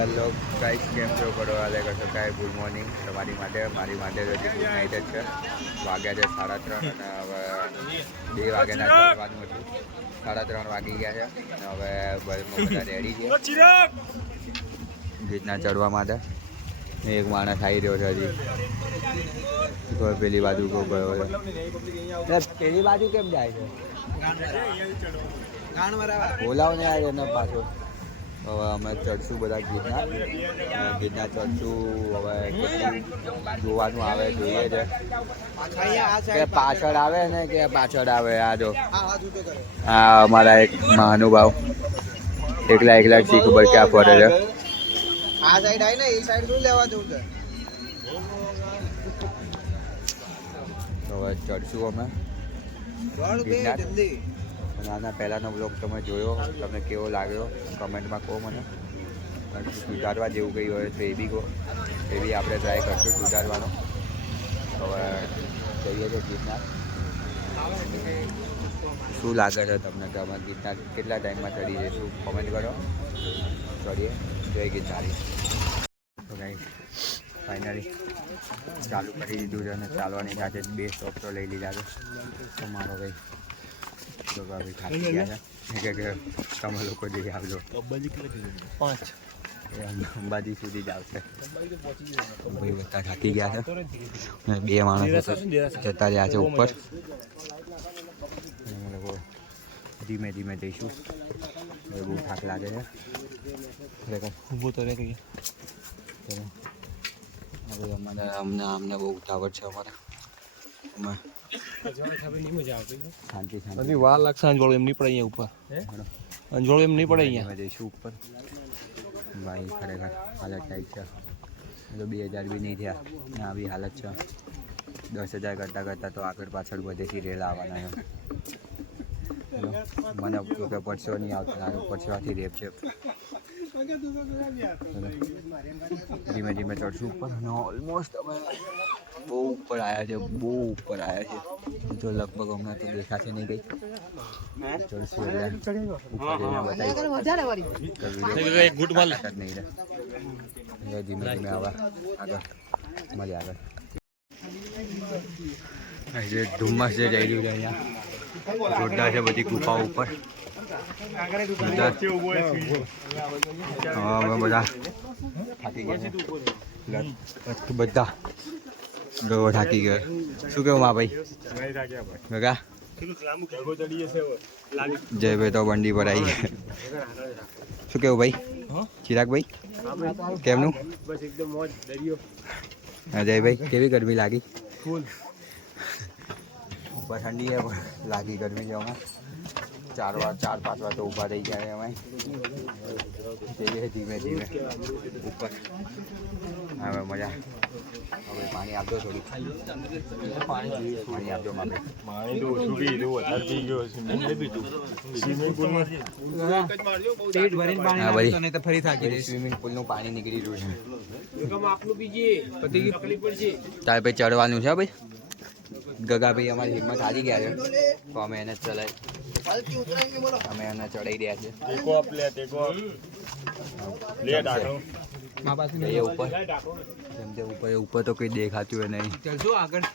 Hello guys, કેમ છો? કરવા લાગ્યો છો કાંઈ ગુડ મોર્નિંગ તમારી માટે, મારી માટે તો ગુડ નાઇટ જ છે. વાગ્યા છે 3:30 અને હવે 2 વાગ્યાના ચડવાનું હતું. 3:30 વાગી ગયા છે અને હવે બધા રેડી છે ગીતના ચડવા માટે. એક માણસ આવી રહ્યો છે હજી, પેલી બાજુ ગયો છે. પેલી બાજુ કેમ જાય છે? બોલાવ ને યાર એને પાછો. હવે અમે ચડશું બધા ગીતના ચડશું. હવે જોવાનું આવે જોઈએ છે કે પાછળ આવે ને કે પાછળ આવે. આ જો આ અમારા એક મહાનુભાવ એકલા શીખ ખબર ક્યાં ફરે છે. આ સાઈડ આવી ને એ સાઈડ શું લેવા જવું છે? હવે ચડશું અમે ગીરનાર. આના પહેલાંનો બ્લોગ તમે જોયો, તમને કેવો લાગ્યો કમેન્ટમાં કહો મને. સુધારવા જેવું કંઈ હોય તો એ બી કહો, એ બી આપણે ટ્રાય કરશું સુધારવાનો. હવે જઈએ છીએ ગીરનાર. શું લાગે છે તમને કે અમે ગીરનાર કેટલા ટાઈમમાં ચડી જઈશું? કોમેન્ટ કરો. ચડીએ. જય ગીરનારી. તો કંઈ ફાઇનલી ચાલુ કરી દીધું છે અને ચાલવાની સાથે 2 સ્ટોપ તો લઈ લીધા છે. તો મારો ભાઈ થાકી ગયા છે કે તમે લોકો જઈ આવજો. 5 અંબાજી સુધી જ આવશે. ભાઈ બધા થાકી ગયા છે અને 2 માણસો જતા રહ્યા છે ઉપર. અમે લોકો ધીમે ધીમે જઈશું. બહુ થાક લાગે છે. ઊભું તો રહે કહીએ. અમને બહુ ઉતાવળ છે અમારે. અમે શાંતિ વાર લાગશે. અંજોળો એમ નહીં પડે અહીંયા ઉપર. અંજોળો એમ નહીં પડે અહીંયા જઈશું ઉપર. ભાઈ ખરેખર હાલત ટાઈટ છે. તો 2000 બી નહીં થયા ને આવી હાલત છે. 10,000 કરતાં તો આગળ પાછળ બધેથી રેલા આવવાના છે. મને કે પડશો નહીં આવતા, પડશોથી રેપ છે. ધીમે ધીમે ચડશું ઉપર અને ઓલમોસ્ટ અમે બહુ ઉપર આવ્યા છે. તો લગભગ હમણાં તો દેખાશે નહીં કંઈ. ચડશું એટલે ઉપર જઈને બતાવીશ. ધીમે ધીમે આવા આગળ મળે આગળ. જે ધુમ્મસ જે જઈ રહ્યું છે અહીંયા જોરદાર છે. બધી ગુફાઓ ઉપર હવે બધા થાકી ગયા છે. બધા ગયો થાકી ગયો. શું કેવું મા ભાઈ? ભેગા જયભાઈ તો બંડી પર આવી ગયા. શું કેવું ભાઈ? ચિરાગભાઈ કેમનું? જયભાઈ કેવી ગરમી લાગી? ઉપર ઠંડી છે પણ લાગી ગરમી છે. અમે 4-5 વાર તો ઊભા થઈ ગયા અમે. જઈએ ધીમે ધીમે ઉપર. હવે મજા. હવે પાણી આપજો થોડું. પાણી આપજો મારે. સ્વિમિંગ પુલનું પાણી નીકળી રહ્યું છે. તારે ભાઈ ચડવાનું છે ભાઈ. ગગાભાઈ અમારી હિંમત હારી ગયા છે તો અમે એને ચડાવી રહ્યા છીએ. ઉપર તો કોઈ દેખાતું હોય નહીં. ચલો આગળ.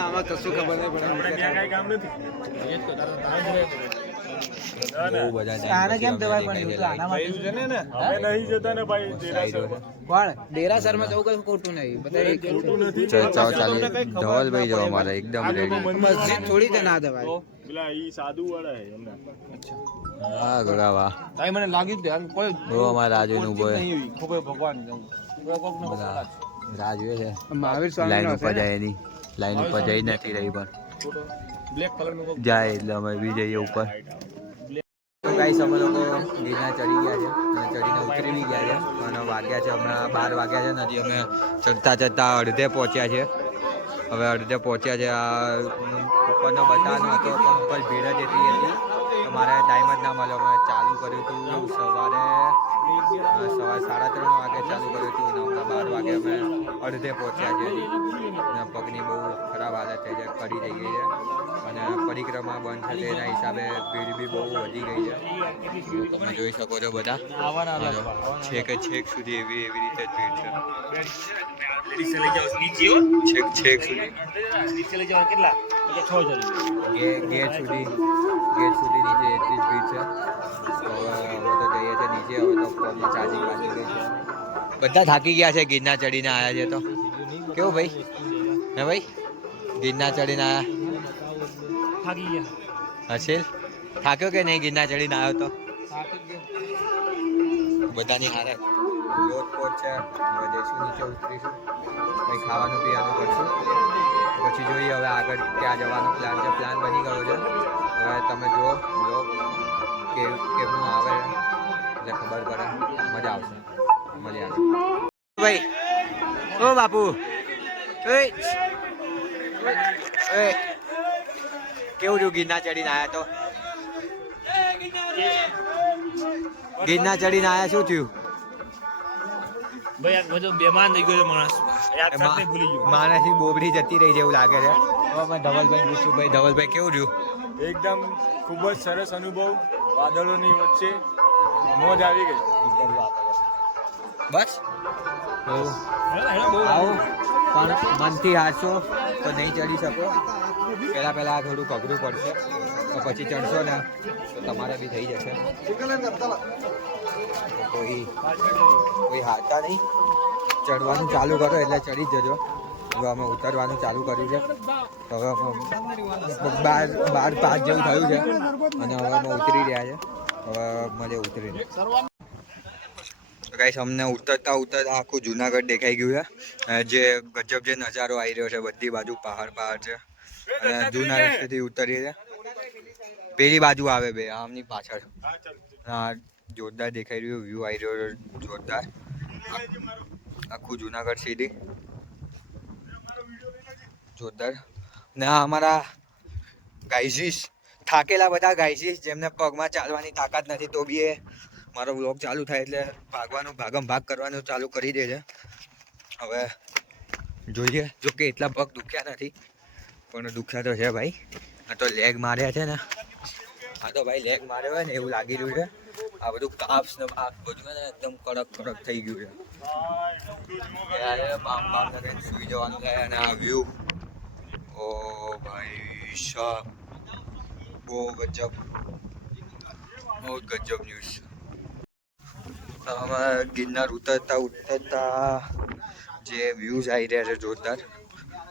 આમાં કશું ખબર નહીં ધવલભાઈ જો અમારે એકદમ મસ્જિદ થોડી તો ના દવાય. હા ગગા વાહ. મને લાગ્યું અમારા રાજુ નું બોય રાજુ છે. લાઈન ઉપર જાય એની લાઈન ઉપર જઈ નથી રહી પણ જાય એટલે અમે બી જઈએ ઉપર. તો ગાઈસ અમે લોકો ગીરનાર ચડી ગયા છે અને ચડીને ઉતરી બી ગયા છે અને વાગ્યા છે હમણાં 12 વાગ્યા છે. નથી અમે ચડતા અડધે પહોંચ્યા છે. હવે અડધે પહોંચ્યા છે. આ ઉપરનો બતાવવાનો હતો પણ ઉપર ભીડ જ એટલી હતી તો મારે ટાઈમ જ ના મળ્યો. મેં ચાલુ કર્યું હતું સવારે 3:30 વાગે ચાલુ કર્યું હતું. 9:12 વાગે અમે અડધે પહોંચ્યા છે. અને પગની બહુ ખરાબ હાલત થઈ છે, કડી થઈ ગઈ છે. અને પરિક્રમા બંધ છે તેના હિસાબે ભીડ બી બહુ વધી ગઈ છે. તમે જોઈ શકો છો બધા છેક સુધી એવી રીતે જ ભીડ છે. છેક સુધી ગેટ સુધી નીચે એટલી જ ભીડ છે. તો હવે તો જઈએ છીએ નીચે. હવે તો ફોનમાં ચાર્જિંગ વાંચી ગઈ છે. બધા થાકી ગયા છે, ગિરનાર ચડીને આવ્યા છે. તો કેવું ભાઈ? હે ભાઈ, ગિરનાર ચડીને આવ્યા હશેલ? થાક્યો કે નહીં ગિરનાર ચડીને આવ્યો તો? બધાની હારે લોટપોટ છે. હવે જઈશું નીચે, ઉતરીશું, કંઈ ખાવાનું પીવાનું કરશું, પછી જોઈએ હવે આગળ ક્યાં જવાનો પ્લાન છે. પ્લાન બની ગયો છે. હવે તમે જુઓ બ્લોગ કેમનું આવે એટલે ખબર પડે. મજા આવશે. મજા આવે ભાઈ. ઓ બાપુ, કેવું રહ્યું ગિરનાર ચડીને આવ્યા તો? ગિરનાર ચડીને આવ્યા શું થયું? બેમાન થઈ ગયો માણસ, માણસની બોબડી જતી રહી છે એવું લાગે છે. હવે મેં ધવલભાઈ પૂછ્યું, ભાઈ ધવલભાઈ કેવું રહ્યું? એકદમ ખૂબ જ સરસ અનુભવ. વાદળોની વચ્ચે મોજ આવી ગઈ. બસ આવો, પણ મનથી હારશો તો નહીં ચડી શકો. પહેલાં થોડુંક અઘરું પડશે, તો પછી ચડશો ને તો તમારે બી થઈ જશે. કોઈ હારતા નહીં. ચડવાનું ચાલુ કરો એટલે ચડી જ જજો. હવે અમે ઉતરવાનું ચાલુ કર્યું છે. તો હવે 12:05 જેવું થયું છે અને હવે અમે ઉતરી રહ્યા છે. હવે મજે ઉતરીને ગાઈસ અમને ઉતરતા આખું જુનાગઢ દેખાઈ ગયું છે. જે ગજબ જે નજારો આવી રહ્યો છે, બધી બાજુ પહાડ છે. અને જૂના રસ્તેથી ઉતરીએ છે. પેલી બાજુ આવે બે આમની પાછળ. હા, જોરદાર દેખાઈ રહ્યું, વ્યૂ આવી રહ્યો જોરદાર. આખું જુનાગઢ સિટી જોરદાર. ને અમારા ગાઈઝીસ, થાકેલા બધા ગાઈઝીસ, જેમને પગમાં ચાલવાની તાકાત નથી તો બી એ મારો વ્લોગ ચાલુ થાય એટલે ભાગમ ભાગ કરવાનું ચાલુ કરી દે છે. હવે જોઈએ, જો કે એટલા પગ દુખ્યા નથી પણ દુખ્યા તો છે ભાઈ. આ તો લેગ માર્યા છે ને, આ તો ભાઈ લેગ માર્યો હોય ને એવું લાગી રહ્યું છે. આ બધું કાપ્સ ને આ બધું ને એકદમ કડક થઈ ગયું છે. બામ સુઈ જવાનું થાય. અને આ વ્યૂ, ઓ ભાઈ સાહેબ, બહુ ગજબ ન્યૂઝ. અમે ગિરનાર ઉતરતા જે વ્યૂઝ આવી રહ્યા છે જોરદાર.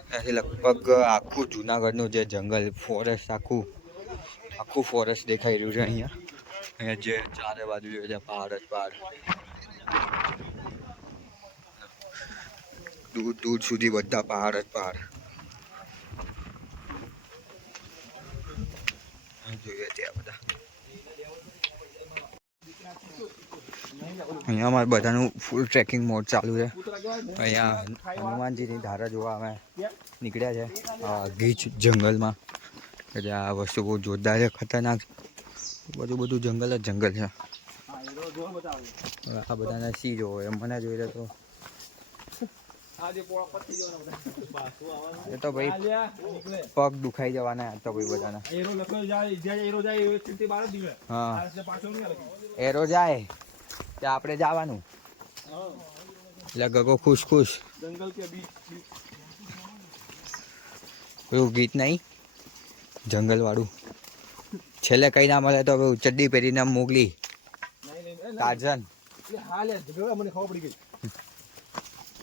ત્યાંથી લગભગ આખું જુનાગઢનું જે જંગલ, ફોરેસ્ટ, આખું ફોરેસ્ટ દેખાઈ રહ્યું છે. અહીંયા જે ચારે બાજુ છે પહાડ જ પહાડ. દૂર સુધી બધા પહાડ જ પહાડ. જોઈએ ત્યાં બધા. અહીંયા અમારે બધાનું ફૂલ ટ્રેકિંગ મોડ ચાલુ છે. અહીંયા હનુમાનજીની ધારા જોવા અમે નીકળ્યા છે ગીચ જંગલમાં. એટલે આ વસ્તુ બહુ જોરદાર છે, ખતરનાક. બધું જંગલ જ જંગલ છે. આ બધાને સી જોવો એમ મને જોઈ તો એ તો ભાઈ પગ દુખાઈ જવાના તો ભાઈ બધાના. હા, એરો જાય ત્યાં આપણે જવાનું. એટલે ગગો ખુશ એવું ગીત નહીં જંગલ વાળું. છેલ્લે કઈ ના મળે તો ચડ્ડી પહેરીને મોગલી ટાર્ઝન. મને ખબર પડી ગઈ.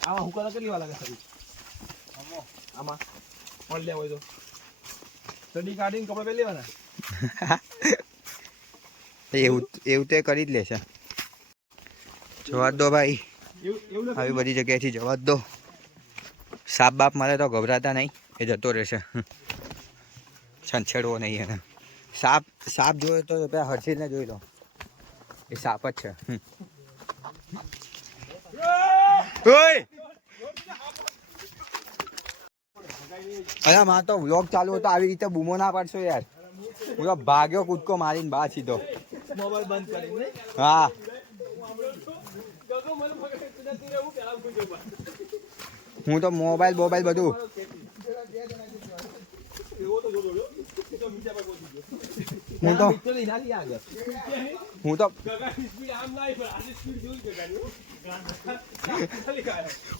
આમાં હુકાલા કેટલી વાર લાગે સાહેબ? આમાં પણ લેવો હોય તો ચડી કાઢીને કપડા પહેરી લેવાના. એવું તે કરી જ લેશે. જવા દો ભાઈ, આવી બધી જગ્યાએથી જવા દો. સાપ બાપ મારે તો ગભરાતા નહીં, એ જતો રહેશે. છંછેડવો નહીં એને. સાપ જોયો તો પેલા હર્ષિલને જોઈ લો, એ સાપ જ છે. અરે માં તો વ્લોગ ચાલુ હતો, આવી રીતે બૂમો ના પાડશો યાર. હું તો ભાગ્યો કૂદકો મારીને બહાર સીધો. મોબાઈલ બંધ કરીને હા હું તો મોબાઈલ બધું.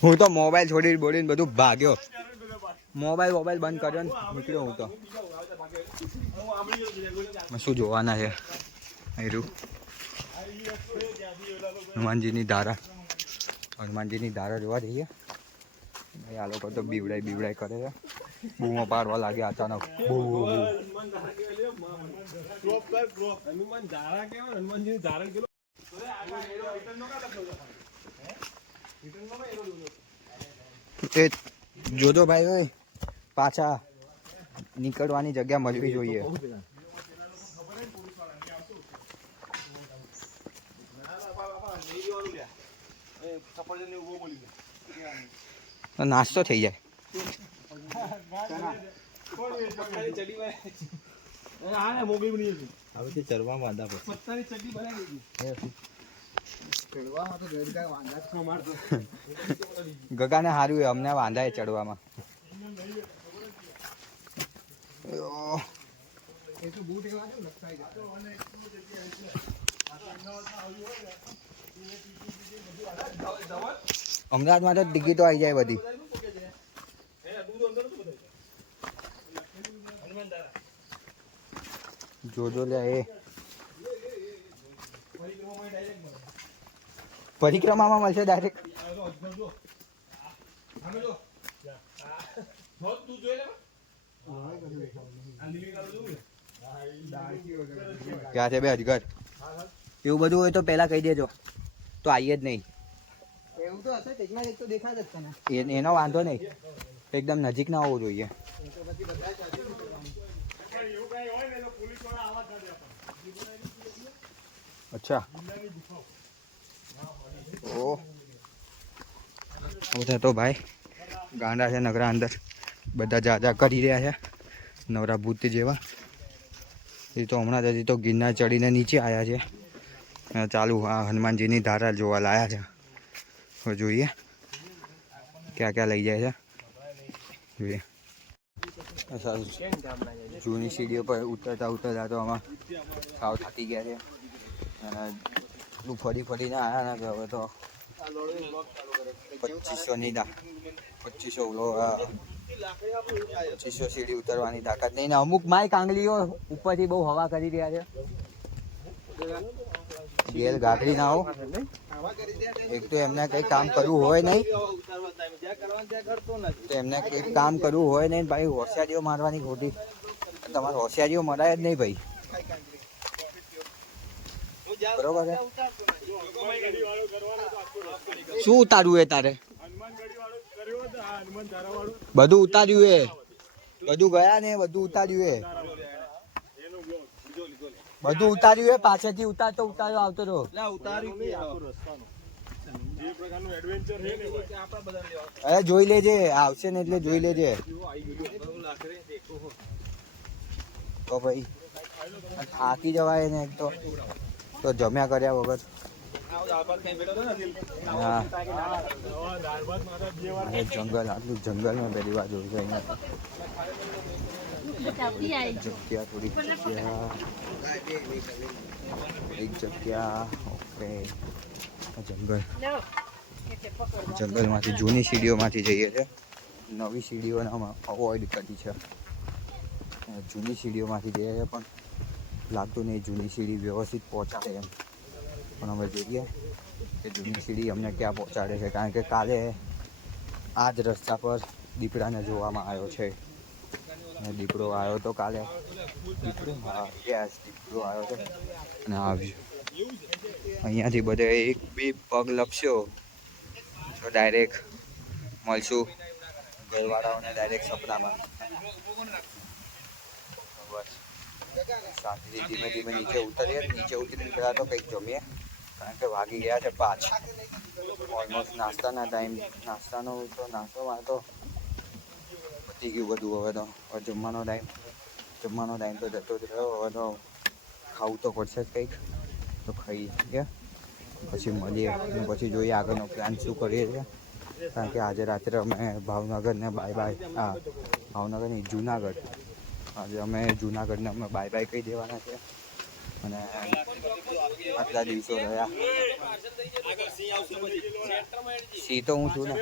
હું તો મોબાઈલ છોડીને બધું ભાગ્યો. મોબાઈલ બંધ કર્યો ને નીકળ્યો હું તો. શું જોવાના છે હનુમાનજીની ધારા જોવા જઈએ. આ લોકો તો બીવડાઈ કરે છે. બૂમો પાડવા લાગે અચાનક. એ જોજો ભાઈ હોય પાછા નીકળવાની જગ્યા મળવી જોઈએ. નાસ્તો થઈ જાય. ગગાને સારું અમને વાંધાય ચડવામાં. અમદાવાદમાં તો ટિકિટો આવી જાય બધી. જોજો લે એ પરિક્રમામાં મળશે ડાયરેક્ટ. ક્યાં છે બે અજગર? એવું બધું હોય તો પેલા કહી દેજો તો આવીએ જ નહીં. એવું તો હશે તેજમાં એક તો દેખાય જ તને. એનો વાંધો નહીં, એકદમ નજીક ના હોવું જોઈએ. અચ્છા ઓ બધા તો ભાઈ ગાંડા છે નગરા અંદર. બધા જાજા કરી રહ્યા છે નવરા ભૂત જેવા. એ તો હમણાં જ હજી તો ગિરનાર ચડીને નીચે આવ્યા છે. ચાલુ આ હનુમાનજીની ધારા જોવા લાયા છે. હવે જોઈએ ક્યાં લઈ જાય છે. જોઈએ જૂની સીડીઓ પર ઉતરતા તો આમાં સાવ થાકી ગયા છે. અને ફરીને આવ્યા ને હવે તો 2500 સીડી ઉતરવાની તાકાત નહીં. અમુક માય કાંગલીઓ ઉપરથી બહુ હવા કરી રહ્યા છે. બેલ ગાગડી ના હો. એક તો એમને કઈ કામ કરવું હોય નહીં, ભાઈ હોશિયારીઓ મારવાની ખોટી. તમારે હોશિયારીઓ મરાય જ નહીં ભાઈ, બરોબર છે. શું ઉતારવું એ તારે? બધું ઉતાર્યું એ, બધું ગયા ને બધું ઉતાર્યું એ, પાછળથી ઉતારતો આવતો રહ્યો. અરે જોઈ લેજે, આવશે ને એટલે જોઈ લેજે. તો ભાઈ થાકી જવાય ને એક તો જમ્યા કર્યા વગર. હા જંગલ, આટલું જંગલમાં પહેલી વાર જોયું છે. જગ્યા થોડી એક જગ્યા ઓકે. જંગલમાંથી જૂની સીડીઓમાંથી જઈએ છે. નવી સીડીઓને અવોઇડ કરી છે. જૂની સીડીઓમાંથી જઈએ છે પણ લાગતું નહીં જૂની સીડી વ્યવસ્થિત પહોંચાડે એમ. પણ અમે જોઈએ કે જૂની સીડી અમને ક્યાં પહોંચાડે છે. કારણ કે કાલે આ જ રસ્તા પર દીપડાને જોવામાં આવ્યો છે. દીપડો આવ્યો તો કાલે. દીપડો આવ્યો છે અને આવ્યો. અહીંયાથી બધે 1-2 પગ લપસ્યો તો ડાયરેક્ટ મળશું ઘરવાળાઓને ડાયરેક્ટ સપનામાં. બસ શાંતિથી ધીમે ધીમે નીચે ઉતરીએ. નીચે ઉતરીને પહેલાં તો કંઈક જમીએ કારણ કે વાગી ગયા છે 5 ઓલમોસ્ટ. નાસ્તાનો તો પતી ગયું બધું. હવે તો જમવાનો ટાઈમ જમવાનો ટાઈમ તો જતો જ રહ્યો. હવે તો ખાવું તો પડશે જ કંઈક, તો ખાઈ ગયા પછી મળીએ અને પછી જોઈએ આગળનો પ્લાન શું કરીએ છીએ. કારણ કે આજે રાત્રે અમે ભાવનગરને બાય બાય, હા ભાવનગર નહીં જુનાગઢ, આજે અમે જુનાગઢને અમે બાય બાય કહી દેવાના છે. અને આટલા દિવસો રહ્યા. સી તો હું છું ને.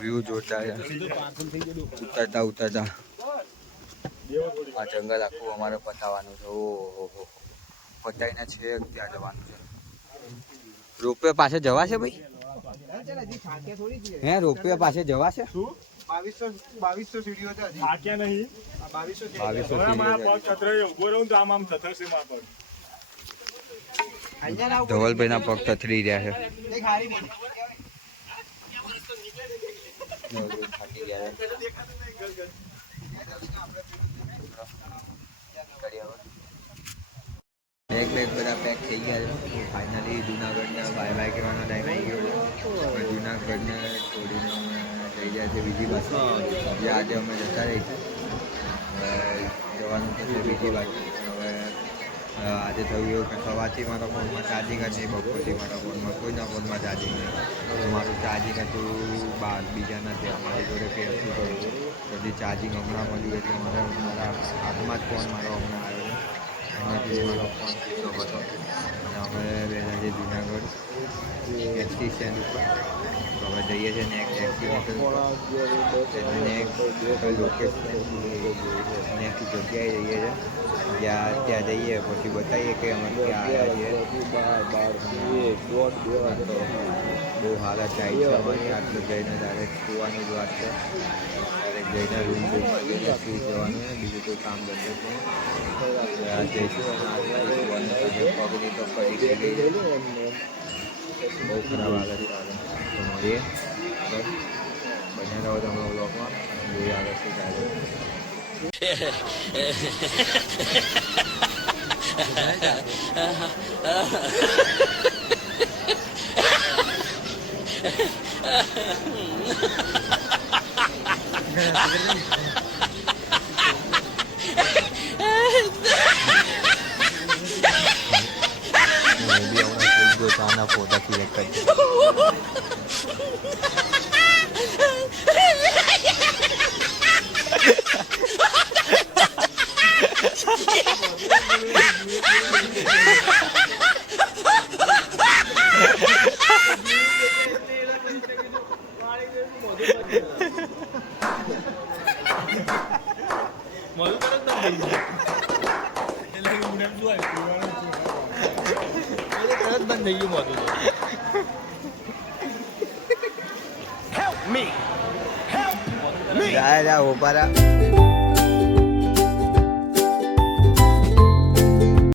વ્યૂ જોરદાર છે. ઉતરતા આ જંગલ આખું અમારે પતાવવાનું છે. ઓહો પતાવીને છે ત્યાં જવાનું છે. રોપવે પાસે જવાશે ભાઈ? હે રોપવે પાસે જવાશે? 2200 સીડીઓ છે હજી. થાક્યા નહીં. 2200 હવે મારા પગ કતરાઈ ઉભો રહું તો આમ થથરશે મારા પગ. ધવલભાઈના પગ તથરી રહ્યા છે. એક હારી બોલ. થાકી ગયા છે. બેગ બધા પેક થઈ ગયા છે. ફાઇનલી જુનાગઢને બાય બાય કહેવાનો ટાઈમ આવી ગયો છે. જુનાગઢને છોડીને અમે થઈ જાય છે બીજી બાજુ, જે આજે અમે જતા રહીશું. જવાનું છે બીજી બાજુ. હવે આજે થયું એવું કે સવારથી મારા ફોનમાં ચાર્જિંગ જ નહીં, બપોરથી મારા ફોનમાં કોઈના ફોનમાં ચાર્જિંગ નહીં. મારું ચાર્જિંગ હતું બીજા નથી. અમારી જોડે કે શું કરું બધી ચાર્જિંગ હમણાં મળ્યું એટલે મારા હાથમાં જ ફોન મારો હમણાં આવ્યો છે. એમાંથી મારો ફોન સ્વિચ ઓફ હતો. અને અમે બેના જે જુનાગઢ એસટી સ્ટેન્ડ ઉપર હવે જઈએ છીએ નેક્સ્ટ નેક્સ્ટ જગ્યાએ જઈએ છીએ. ત્યાં જઈએ પછી બતાવીએ કે અમે ક્યાં આવ્યા છીએ. બહુ હાલત થાય છે અમારી. આટલું જઈને ડાયરેક્ટ સુવાની જ વાત છે. ડાયરેક્ટ જઈને રૂમ સુઈ જવાનું, બીજું કોઈ કામ ધંધો નહીં. જઈશું અને પગની તો પડી ગયેલી, બહુ ખરાબ હાલત છે. તો મળીએ આગળ, બન્યા રહો તમે બ્લોગમાં, જોઈએ આગળ શું થાય છે. આના ફોટા ક્લિક કરી બંધ થઈ ગયું મોટું. જા ઉભા રહ્યા.